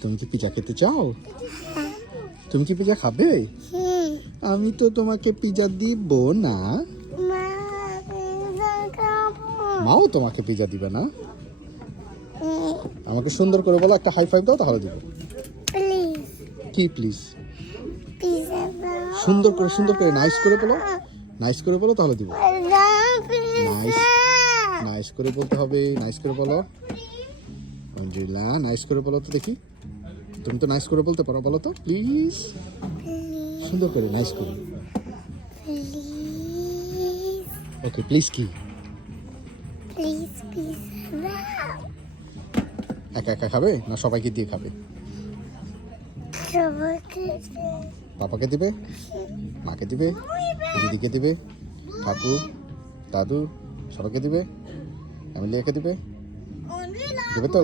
তুমি কি পিজা খেতে চাও? তুমি কি পিজা খাবে? আমি তো তোমাকে পিজা দিব না। মাও তোমাকে পিজা দিবে না। আমাকে সুন্দর করে বলো, একটা হাই ফাইভ দাও তাহলে দিব। কি প্লিজ? সুন্দর করে নাইস করে বলো, নাইস করে বলো তাহলে দিব। নাইস নাইস করে বলতে হবে, নাইস করে বলো। মঞ্জিলা নাইস করে বলো তো দেখি, তুমি তো নাইস করে বলতে পারো, বলো তো প্লিজ। সুন্দর করে নাইস করে। ওকে প্লিজ কি? একা একা খাবে না সবাইকে দিয়ে খাবে? পাপাকে দিবে, মাকে দিবে, দিদিকে দিবে, ঠাকুর দাদু সবাইকে দিবে, ফ্যামিলিকে দিবে, দেবে তো?